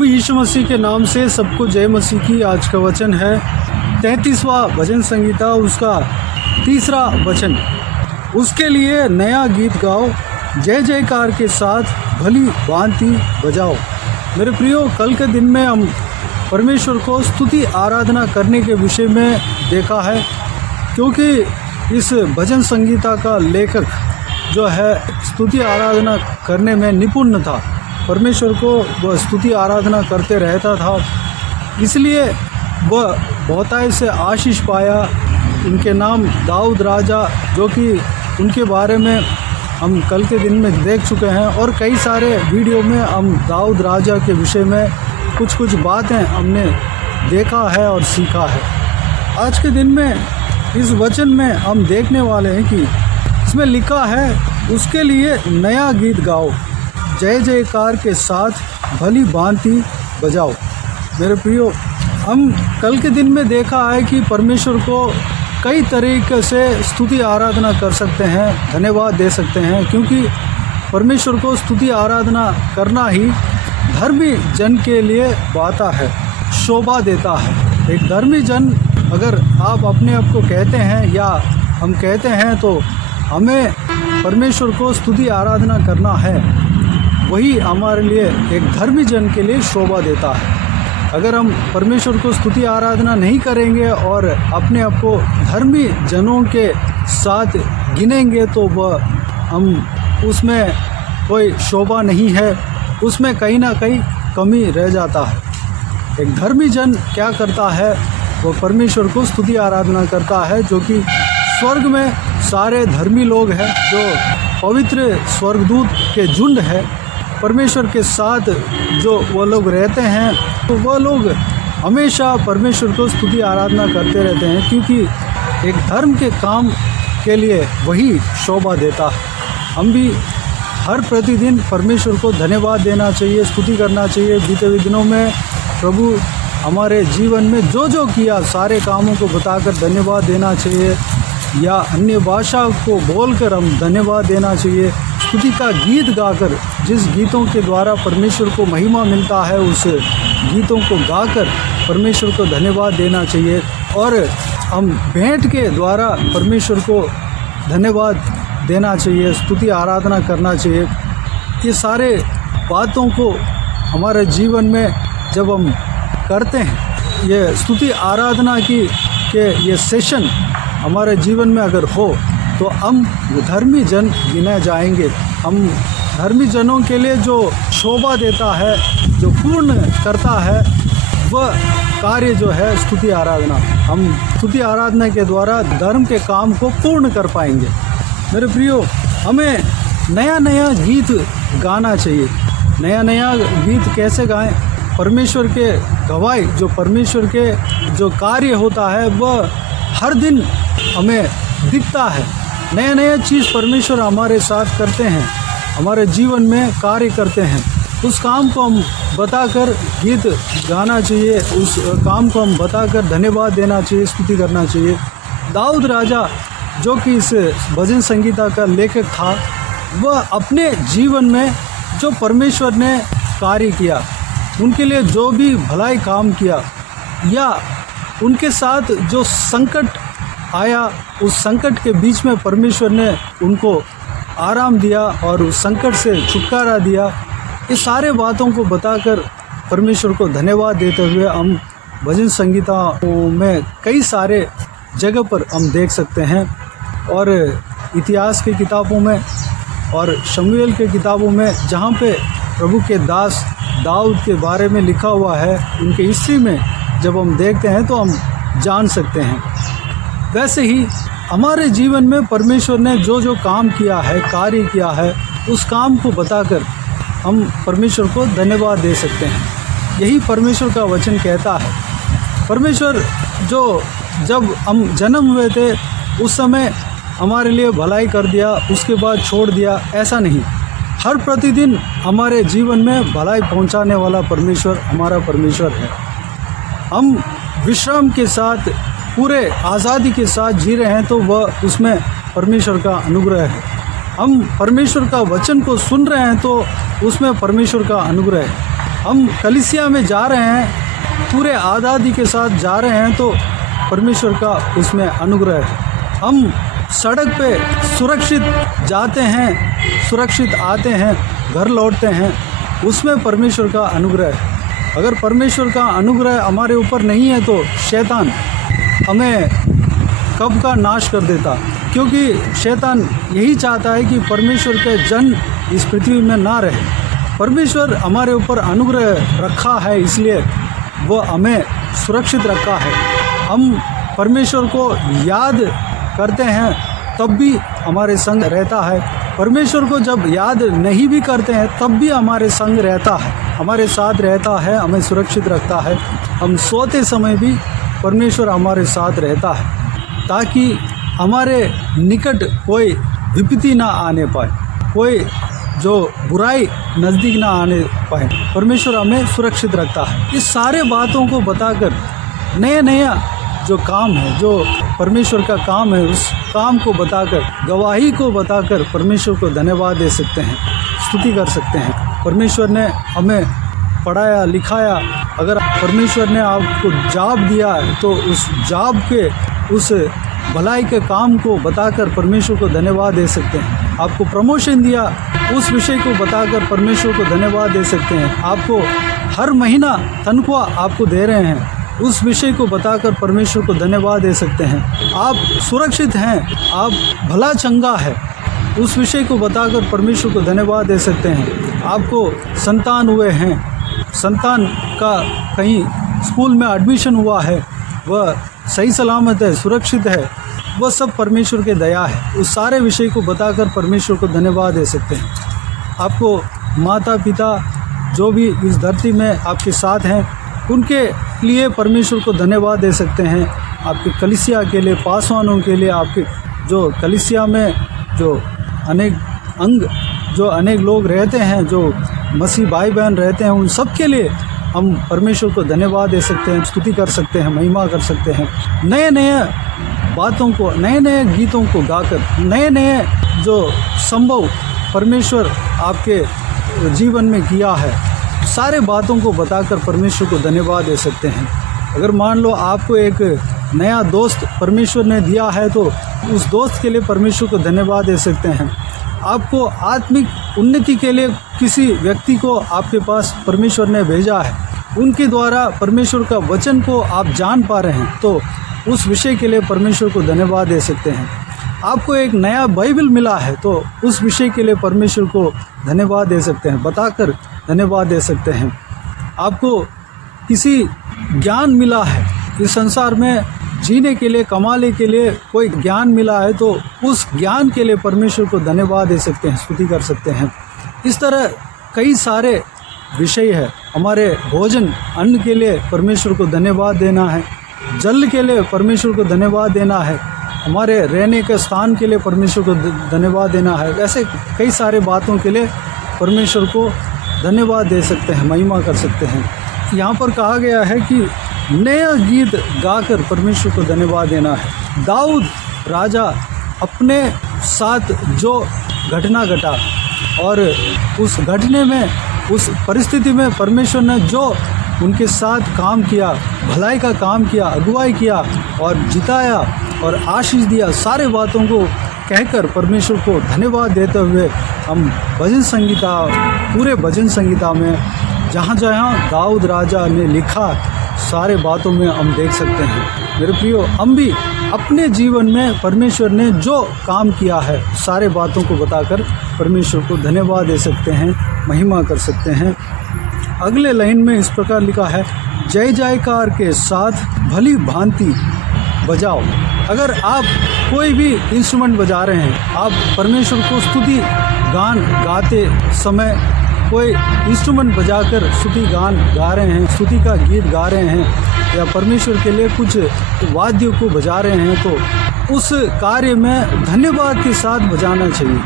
प्रभु यीशु मसीह के नाम से सबको जय मसीह की। आज का वचन है 33वां भजन संगीता, उसका 3रा वचन। उसके लिए नया गीत गाओ, जय जयकार के साथ भली भांति बजाओ। मेरे प्रियो, कल के दिन में हम परमेश्वर को स्तुति आराधना करने के विषय में देखा है, क्योंकि इस भजन संगीता का लेखक जो है स्तुति आराधना करने में निपुण था। परमेश्वर को वह स्तुति आराधना करते रहता था, इसलिए वह बहुतायत से आशीष पाया। उनके नाम दाऊद राजा, जो कि उनके बारे में हम कल के दिन में देख चुके हैं, और कई सारे वीडियो में हम दाऊद राजा के विषय में कुछ बातें हमने देखा है और सीखा है। आज के दिन में इस वचन में हम देखने वाले हैं कि इसमें लिखा है, उसके लिए नया गीत गाओ, जय जयकार के साथ भली भांति बजाओ। मेरे प्रियो, हम कल के दिन में देखा है कि परमेश्वर को कई तरीके से स्तुति आराधना कर सकते हैं, धन्यवाद दे सकते हैं, क्योंकि परमेश्वर को स्तुति आराधना करना ही धर्मी जन के लिए बाता है, शोभा देता है। एक धर्मी जन, अगर आप अपने आप को कहते हैं या हम कहते हैं, तो हमें परमेश्वर को स्तुति आराधना करना है, वही हमारे लिए एक धर्मी जन के लिए शोभा देता है। अगर हम परमेश्वर को स्तुति आराधना नहीं करेंगे और अपने आप को धर्मी जनों के साथ गिनेंगे, तो वह हम उसमें कोई शोभा नहीं है, उसमें कहीं ना कहीं कमी रह जाता है। एक धर्मी जन क्या करता है, वो परमेश्वर को स्तुति आराधना करता है, जो कि स्वर्ग में सारे धर्मी लोग हैं, जो पवित्र स्वर्गदूत के झुंड है, परमेश्वर के साथ जो वो लोग रहते हैं, तो वह लोग हमेशा परमेश्वर को स्तुति आराधना करते रहते हैं, क्योंकि एक धर्म के काम के लिए वही शोभा देता है। हम भी हर प्रतिदिन परमेश्वर को धन्यवाद देना चाहिए, स्तुति करना चाहिए। बीते हुए दिनों में प्रभु हमारे जीवन में जो जो किया, सारे कामों को बताकर धन्यवाद देना चाहिए, या अन्य भाषा को बोलकर हम धन्यवाद देना चाहिए। स्तुति का गीत गाकर, जिस गीतों के द्वारा परमेश्वर को महिमा मिलता है, उस गीतों को गाकर परमेश्वर को धन्यवाद देना चाहिए, और हम भेंट के द्वारा परमेश्वर को धन्यवाद देना चाहिए, स्तुति आराधना करना चाहिए। ये सारे बातों को हमारे जीवन में जब हम करते हैं, ये स्तुति आराधना की के ये सेशन हमारे जीवन में अगर हो, तो हम धर्मी जन गिने जाएंगे। हम धर्मी जनों के लिए जो शोभा देता है, जो पूर्ण करता है, वह कार्य जो है स्तुति आराधना। हम स्तुति आराधना के द्वारा धर्म के काम को पूर्ण कर पाएंगे। मेरे प्रियो, हमें नया नया गीत गाना चाहिए। नया नया गीत कैसे गाएं? परमेश्वर के गवाही, जो परमेश्वर के जो कार्य होता है, वह हर दिन हमें दिखता है। नया नया चीज़ परमेश्वर हमारे साथ करते हैं, हमारे जीवन में कार्य करते हैं। उस काम को हम बताकर गीत गाना चाहिए, उस काम को हम बताकर धन्यवाद देना चाहिए, स्तुति करना चाहिए। दाऊद राजा, जो कि इस भजन संगीता का लेखक था, वह अपने जीवन में जो परमेश्वर ने कार्य किया, उनके लिए जो भी भलाई काम किया, या उनके साथ जो संकट आया, उस संकट के बीच में परमेश्वर ने उनको आराम दिया और उस संकट से छुटकारा दिया, ये सारे बातों को बताकर परमेश्वर को धन्यवाद देते हुए हम भजन संगीता में कई सारे जगह पर हम देख सकते हैं। और इतिहास की किताबों में और शमूएल के किताबों में, जहाँ पे प्रभु के दास दाऊद के बारे में लिखा हुआ है, उनके हिस्ट्री में जब हम देखते हैं तो हम जान सकते हैं। वैसे ही हमारे जीवन में परमेश्वर ने जो जो काम किया है, कार्य किया है, उस काम को बताकर हम परमेश्वर को धन्यवाद दे सकते हैं। यही परमेश्वर का वचन कहता है। परमेश्वर जो जब हम जन्म हुए थे, उस समय हमारे लिए भलाई कर दिया, उसके बाद छोड़ दिया, ऐसा नहीं। हर प्रतिदिन हमारे जीवन में भलाई पहुंचाने वाला परमेश्वर हमारा परमेश्वर है। हम विश्राम के साथ, पूरे आज़ादी के साथ जी रहे हैं, तो वह उसमें परमेश्वर का अनुग्रह है। हम परमेश्वर का वचन को सुन रहे हैं, तो उसमें परमेश्वर का अनुग्रह है। हम कलीसिया में जा रहे हैं, पूरे आज़ादी के साथ जा रहे हैं, तो परमेश्वर का उसमें अनुग्रह है। हम सड़क पे सुरक्षित जाते हैं, सुरक्षित आते हैं, घर लौटते हैं, उसमें परमेश्वर का अनुग्रह है। अगर परमेश्वर का अनुग्रह हमारे ऊपर नहीं है तो शैतान हमें कब का नाश कर देता, क्योंकि शैतान यही चाहता है कि परमेश्वर के जन इस पृथ्वी में ना रहे। परमेश्वर हमारे ऊपर अनुग्रह रखा है, इसलिए वो हमें सुरक्षित रखा है। हम परमेश्वर को याद करते हैं तब भी हमारे संग रहता है, परमेश्वर को जब याद नहीं भी करते हैं तब भी हमारे संग रहता है, हमारे साथ रहता है, हमें सुरक्षित रखता है। हम सोते समय भी परमेश्वर हमारे साथ रहता है, ताकि हमारे निकट कोई विपत्ति ना आने पाए, कोई जो बुराई नज़दीक ना आने पाए। परमेश्वर हमें सुरक्षित रखता है। इस सारे बातों को बताकर नया जो काम है, जो परमेश्वर का काम है, उस काम को बताकर, गवाही को बताकर परमेश्वर को धन्यवाद दे सकते हैं, स्तुति कर सकते हैं। परमेश्वर ने हमें पढ़ाया लिखाया, अगर परमेश्वर ने आपको जॉब दिया है तो उस जॉब के, उस भलाई के काम को बताकर परमेश्वर को धन्यवाद दे सकते हैं। आपको प्रमोशन दिया, उस विषय को बताकर परमेश्वर को धन्यवाद दे सकते हैं। आपको हर महीना तनख्वाह आपको दे रहे हैं, उस विषय को बताकर परमेश्वर को धन्यवाद दे सकते हैं। आप सुरक्षित हैं, आप भला चंगा है, उस विषय को बताकर परमेश्वर को धन्यवाद दे सकते हैं। आपको संतान हुए हैं, संतान का कहीं स्कूल में एडमिशन हुआ है, वह सही सलामत है, सुरक्षित है, वह सब परमेश्वर के दया है। उस सारे विषय को बताकर परमेश्वर को धन्यवाद दे सकते हैं। आपको माता पिता जो भी इस धरती में आपके साथ हैं, उनके लिए परमेश्वर को धन्यवाद दे सकते हैं। आपके कलीसिया के लिए, पासवानों के लिए, आपके जो कलीसिया में जो अनेक लोग रहते हैं, जो मसीह भाई बहन रहते हैं, उन सब के लिए हम परमेश्वर को धन्यवाद दे सकते हैं, स्तुति कर सकते हैं, महिमा कर सकते हैं। नए बातों को, नए गीतों को गाकर, नए जो संभव परमेश्वर आपके जीवन में किया है, सारे बातों को बताकर परमेश्वर को धन्यवाद दे सकते हैं। अगर मान लो आपको एक नया दोस्त परमेश्वर ने दिया है तो उस दोस्त के लिए परमेश्वर को धन्यवाद दे सकते हैं। आपको आत्मिक उन्नति के लिए किसी व्यक्ति को आपके पास परमेश्वर ने भेजा है, उनके द्वारा परमेश्वर का वचन को आप जान पा रहे हैं, तो उस विषय के लिए परमेश्वर को धन्यवाद दे सकते हैं। आपको एक नया बाइबल मिला है तो उस विषय के लिए परमेश्वर को धन्यवाद दे सकते हैं, बताकर धन्यवाद दे सकते हैं। आपको किसी ज्ञान मिला है, इस संसार में जीने के लिए, कमाने के लिए कोई ज्ञान मिला है, तो उस ज्ञान के लिए परमेश्वर को धन्यवाद दे सकते हैं, स्तुति कर सकते हैं। इस तरह कई सारे विषय है। हमारे भोजन, अन्न के लिए परमेश्वर को धन्यवाद देना है, जल के लिए परमेश्वर को धन्यवाद देना है, हमारे रहने के स्थान के लिए परमेश्वर को धन्यवाद देना है। ऐसे कई सारे बातों के लिए परमेश्वर को धन्यवाद दे सकते हैं, महिमा कर सकते हैं। यहाँ पर कहा गया है कि नया गीत गाकर परमेश्वर को धन्यवाद देना है। दाऊद राजा अपने साथ जो घटना घटा और उस घटने में, उस परिस्थिति में परमेश्वर ने जो उनके साथ काम किया, भलाई का काम किया, अगुवाई किया और जिताया और आशीष दिया, सारे बातों को कहकर परमेश्वर को धन्यवाद देते हुए हम भजन संगीता, पूरे भजन संगीता में जहाँ जहाँ दाऊद राजा ने लिखा, सारे बातों में हम देख सकते हैं। मेरे प्रियो, हम भी अपने जीवन में परमेश्वर ने जो काम किया है, सारे बातों को बताकर परमेश्वर को धन्यवाद दे सकते हैं, महिमा कर सकते हैं। अगले लाइन में इस प्रकार लिखा है, जय जयकार के साथ भली भांति बजाओ। अगर आप कोई भी इंस्ट्रूमेंट बजा रहे हैं, आप परमेश्वर को स्तुति गान गाते समय कोई इंस्ट्रूमेंट बजाकर स्तुति गान गा रहे हैं, स्तुति का गीत गा रहे हैं, या परमेश्वर के लिए कुछ वाद्यों को बजा रहे हैं, तो उस कार्य में धन्यवाद के साथ बजाना चाहिए।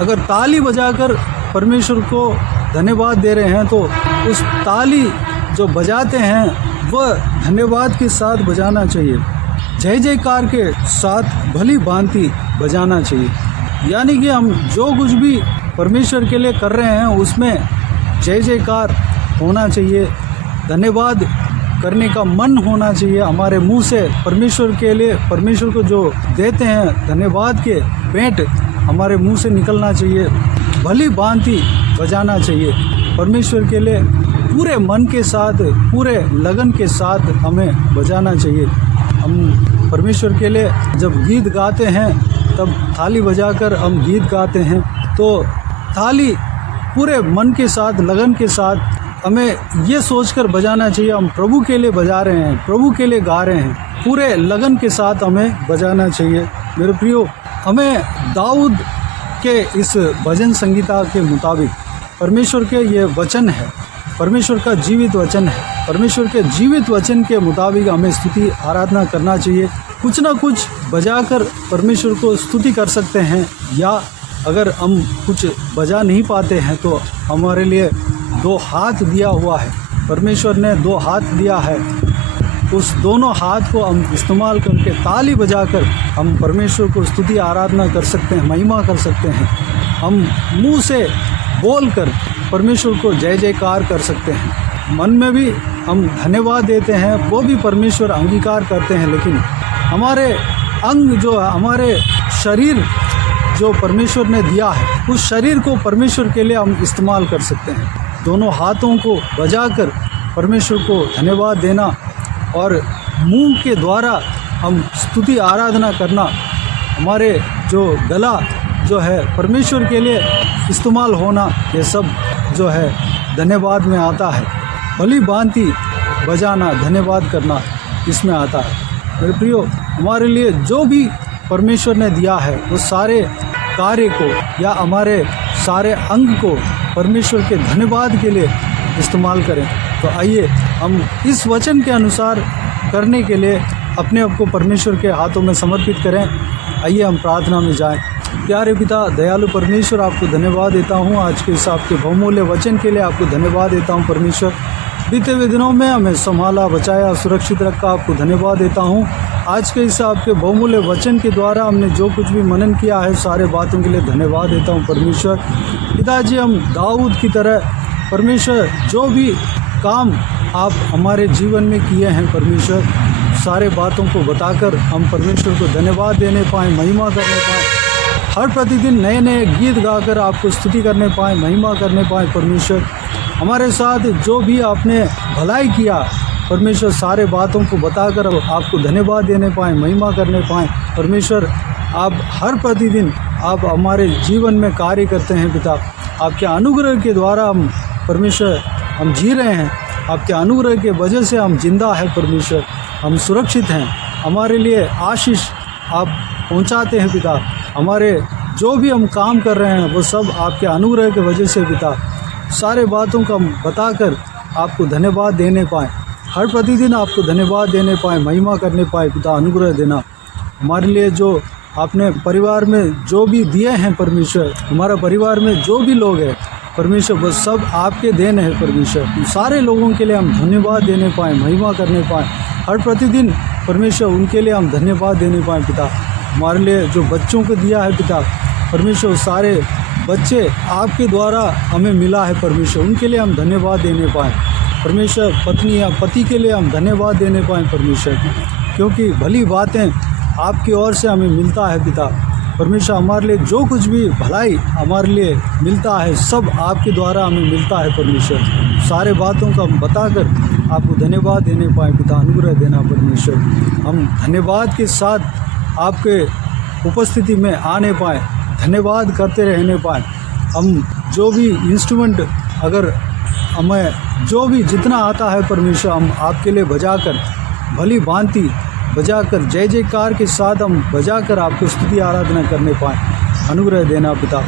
अगर ताली बजाकर परमेश्वर को धन्यवाद दे रहे हैं तो उस ताली जो बजाते हैं वह धन्यवाद के साथ बजाना चाहिए, जय जयकार के साथ भली भांति बजाना चाहिए। यानी कि हम जो कुछ भी परमेश्वर के लिए कर रहे हैं उसमें जय जयकार होना चाहिए, धन्यवाद करने का मन होना चाहिए हमारे मुंह से। परमेश्वर के लिए, परमेश्वर को जो देते हैं धन्यवाद के भेंट हमारे मुंह से निकलना चाहिए, भली भांति बजाना चाहिए। परमेश्वर के लिए पूरे मन के साथ, पूरे लगन के साथ हमें बजाना चाहिए। हम परमेश्वर के लिए जब गीत गाते हैं तब थाली बजाकर हम गीत गाते हैं, तो थाली पूरे मन के साथ, लगन के साथ हमें ये सोचकर बजाना चाहिए हम प्रभु के लिए बजा रहे हैं, प्रभु के लिए गा रहे हैं, पूरे लगन के साथ हमें बजाना चाहिए। मेरे प्रियो, हमें दाऊद के इस भजन संगीता के मुताबिक परमेश्वर के ये वचन है, परमेश्वर का जीवित वचन है, परमेश्वर के जीवित वचन के मुताबिक हमें स्तुति आराधना करना चाहिए। कुछ ना कुछ बजाकर परमेश्वर को स्तुति कर सकते हैं, या अगर हम कुछ बजा नहीं पाते हैं तो हमारे लिए 2 हाथ दिया हुआ है, परमेश्वर ने 2 हाथ दिया है, उस दोनों हाथ को हम इस्तेमाल करके ताली बजाकर हम परमेश्वर को स्तुति आराधना कर सकते हैं, महिमा कर सकते हैं। हम मुंह से बोलकर परमेश्वर को जय जयकार कर सकते हैं, मन में भी हम धन्यवाद देते हैं, वो भी परमेश्वर अंगीकार करते हैं। लेकिन हमारे अंग जो है, हमारे शरीर जो परमेश्वर ने दिया है, उस शरीर को परमेश्वर के लिए हम इस्तेमाल कर सकते हैं। दोनों हाथों को बजाकर परमेश्वर को धन्यवाद देना और मुंह के द्वारा हम स्तुति आराधना करना, हमारे जो गला जो है परमेश्वर के लिए इस्तेमाल होना, ये सब जो है धन्यवाद में आता है। भली भांति बजाना, धन्यवाद करना इसमें आता है। मेरे प्रियो, हमारे लिए जो भी परमेश्वर ने दिया है वो सारे कार्य को या हमारे सारे अंग को परमेश्वर के धन्यवाद के लिए इस्तेमाल करें। तो आइए हम इस वचन के अनुसार करने के लिए अपने आप को परमेश्वर के हाथों में समर्पित करें। आइए हम प्रार्थना में जाएं। प्यारे पिता, दयालु परमेश्वर, आपको धन्यवाद देता हूं आज के हिसाब के बहुमूल्य वचन के लिए। आपको धन्यवाद देता हूं परमेश्वर, बीते हुए दिनों में हमें संभाला, बचाया, सुरक्षित रखा। आपको धन्यवाद देता हूं आज के हिसाब के बहुमूल्य वचन के द्वारा हमने जो कुछ भी मनन किया है, सारे बातों के लिए धन्यवाद देता हूं परमेश्वर। पिताजी, हम दाऊद की तरह परमेश्वर जो भी काम आप हमारे जीवन में किए हैं परमेश्वर, सारे बातों को बताकर हम परमेश्वर को धन्यवाद देने पाएँ, महिमा करने पाएँ, हर प्रतिदिन नए नए गीत गाकर आपको स्तुति करने पाएँ, महिमा करने पाएँ परमेश्वर। हमारे साथ जो भी आपने भलाई किया परमेश्वर, सारे बातों को बताकर आपको धन्यवाद देने पाएँ, महिमा करने पाएँ परमेश्वर। आप हर प्रतिदिन आप हमारे जीवन में कार्य करते हैं पिता। आपके अनुग्रह के द्वारा हम परमेश्वर हम जी रहे हैं, आपके अनुग्रह के वजह से हम जिंदा हैं परमेश्वर, हम सुरक्षित हैं। हमारे लिए आशीष आप पहुंचाते हैं पिता। हमारे जो भी हम काम कर रहे हैं वो सब आपके अनुग्रह के वजह से पिता। सारे बातों का हम बताकर आपको धन्यवाद देने पाएँ, हर प्रतिदिन आपको धन्यवाद देने पाएँ, महिमा करने पाएँ पिता। अनुग्रह देना हमारे लिए, जो आपने परिवार में जो भी दिए हैं परमेश्वर, हमारा परिवार में जो भी लोग हैं परमेश्वर, वो सब आपके देन है परमेश्वर। सारे लोगों के लिए हम धन्यवाद देने पाएँ, महिमा करने पाएँ, हर प्रतिदिन परमेश्वर उनके लिए हम धन्यवाद देने पाएँ पिता। हमारे लिए जो बच्चों को दिया है पिता परमेश्वर, सारे बच्चे आपके द्वारा हमें मिला है परमेश्वर, उनके लिए हम धन्यवाद देने पाएँ परमेश्वर। पत्नी या पति के लिए हम धन्यवाद देने पाएँ परमेश्वर, क्योंकि भली बातें आपकी ओर से हमें मिलता है पिता परमेश्वर। हमारे लिए जो कुछ भी भलाई हमारे लिए मिलता है सब आपके द्वारा हमें मिलता है परमेश्वर। सारे बातों का हम बताकर आपको धन्यवाद देने पाएँ पिता। अनुग्रह देना परमेश्वर, हम धन्यवाद के साथ आपके उपस्थिति में आने पाएँ, धन्यवाद करते रहने पाएँ। हम जो भी इंस्ट्रूमेंट, अगर हमें जो भी जितना आता है परमेश्वर, हम आपके लिए बजाकर भली भांति बजाकर जय जयकार के साथ हम बजाकर आपको स्तुति आराधना करने पाएँ। अनुग्रह देना पिता।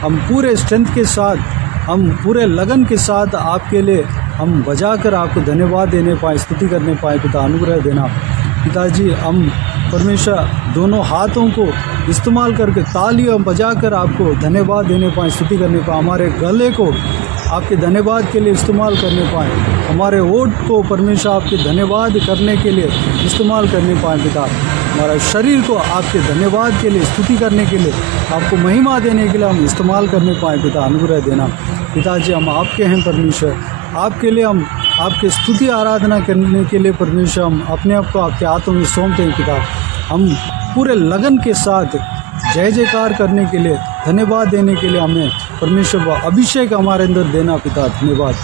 हम पूरे स्ट्रेंथ के साथ, हम पूरे लगन के साथ आपके लिए हम बजाकर आपको धन्यवाद देने पाएँ, स्तुति करने पाएँ पिता। अनुग्रह देना पिताजी। हम परमेश्वर दोनों हाथों को इस्तेमाल करके तालियां बजाकर आपको धन्यवाद देने पाएँ, स्तुति करने पाएँ। हमारे गले को आपके धन्यवाद के लिए इस्तेमाल करने पाएँ, हमारे ओठ को परमेश्वर आपके धन्यवाद करने के लिए इस्तेमाल करने पाएँ पिता। हमारा शरीर को आपके धन्यवाद के लिए, स्तुति करने के लिए, आपको महिमा देने के लिए हम इस्तेमाल करने पाएँ पिता। अनुग्रह देना पिताजी। हम आपके हैं परमेश्वर, आपके लिए हम आपके स्तुति आराधना करने के लिए परमेश्वर हम अपने आप को आपके हाथों में सौंपते हैं पिता। हम पूरे लगन के साथ जय जयकार करने के लिए, धन्यवाद देने के लिए हमें परमेश्वर का अभिषेक हमारे अंदर देना पिता। धन्यवाद।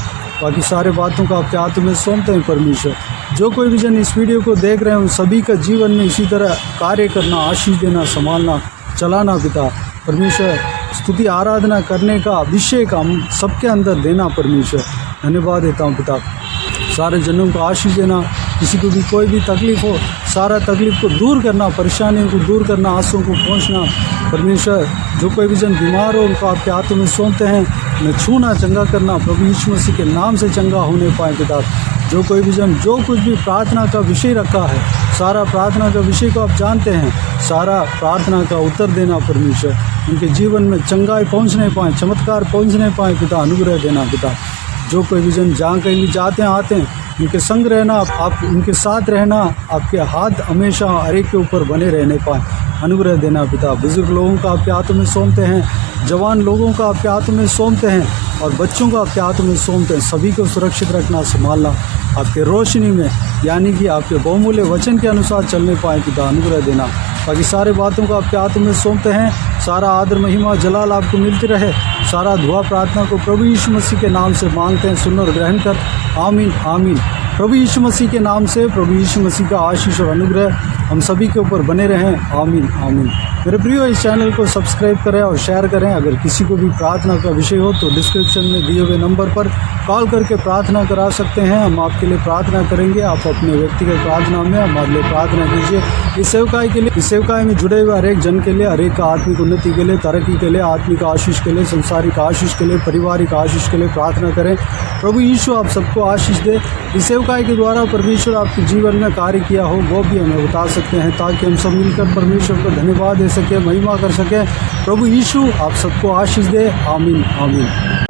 बाकी सारे बातों को आपके हाथों में सौंपते हैं परमेश्वर। जो कोई भी जन इस वीडियो को देख रहे हैं उन सभी का जीवन में इसी तरह कार्य करना, आशीष देना, संभालना, चलाना पिता। परमेश्वर स्तुति आराधना करने का अभिषेक हम सबके अंदर देना परमेश्वर। धन्यवाद देता हूँ पिता। सारे जनों को आशीष देना, किसी को भी कोई भी तकलीफ़ हो सारा तकलीफ़ को दूर करना, परेशानियों को दूर करना, आंसुओं को पहुँचना परमेश्वर। जो कोई भी जन बीमार हो उनको आपके हाथों में सौंपते हैं, उन्हें छूना, चंगा करना, प्रभु यीशु मसीह के नाम से चंगा होने पाए पिता। जो कोई भी जन जो कुछ भी प्रार्थना का विषय रखा है, सारा प्रार्थना का विषय को आप जानते हैं, सारा प्रार्थना का उत्तर देना परमेश्वर। उनके जीवन में चंगाई पहुँचने पाएँ, चमत्कार पहुँचने पाएँ पिता। अनुग्रह देना पिता। जो कोई भी जन जहाँ कहीं भी जाते हैं आते हैं उनके संग रहना, आप उनके साथ रहना, आपके हाथ हमेशा हर एक के ऊपर बने रहने पाएँ। अनुग्रह देना पिता। बुजुर्ग लोगों का आपके हाथों में सौंपते हैं, जवान लोगों का आपके हाथों में सौंपते हैं और बच्चों को आपके हाथों में सौंपते हैं। सभी को सुरक्षित रखना, संभालना, आपके रोशनी में यानी कि आपके बहुमूल्य वचन के अनुसार चलने पाएँ पिता। अनुग्रह देना। बाकी सारे बातों को आपके हाथों में सौंपते हैं। सारा आदर, महिमा, जलाल आपको मिलती रहे। सारा दुआ प्रार्थना को प्रभु यीशु मसीह के नाम से मांगते हैं, सुन और ग्रहण कर। आमीन आमीन। प्रभु यीशु मसीह के नाम से प्रभु यीशु मसीह का आशीष और अनुग्रह हम सभी के ऊपर बने रहें। आमीन आमीन। मेरे प्रियो, इस चैनल को सब्सक्राइब करें और शेयर करें। अगर किसी को भी प्रार्थना का विषय हो तो डिस्क्रिप्शन में दिए हुए नंबर पर कॉल करके प्रार्थना करा सकते हैं। हम आपके लिए प्रार्थना करेंगे। आप अपने व्यक्तिगत प्रार्थना में हमारे लिए प्रार्थना कीजिए। इस सेवकाई के लिए, इस सेवकाई में जुड़े हुए हर एक जन के लिए, हर एक का आत्मिक उन्नति के लिए, तरक्की के लिए, आत्मिक आशीष के लिए, संसारिक आशीष के लिए, पारिवारिक आशीष के लिए प्रार्थना करें। प्रभु यीशु आप सबको आशीष दे। इस सेवकाई के द्वारा परमेश्वर आपके जीवन में कार्य किया हो वो भी हमें बता सकते हैं, ताकि हम सब मिलकर परमेश्वर को धन्यवाद दे सकें, महिमा कर सकें। प्रभु यीशु आप सबको आशीष दे। आमीन आमीन।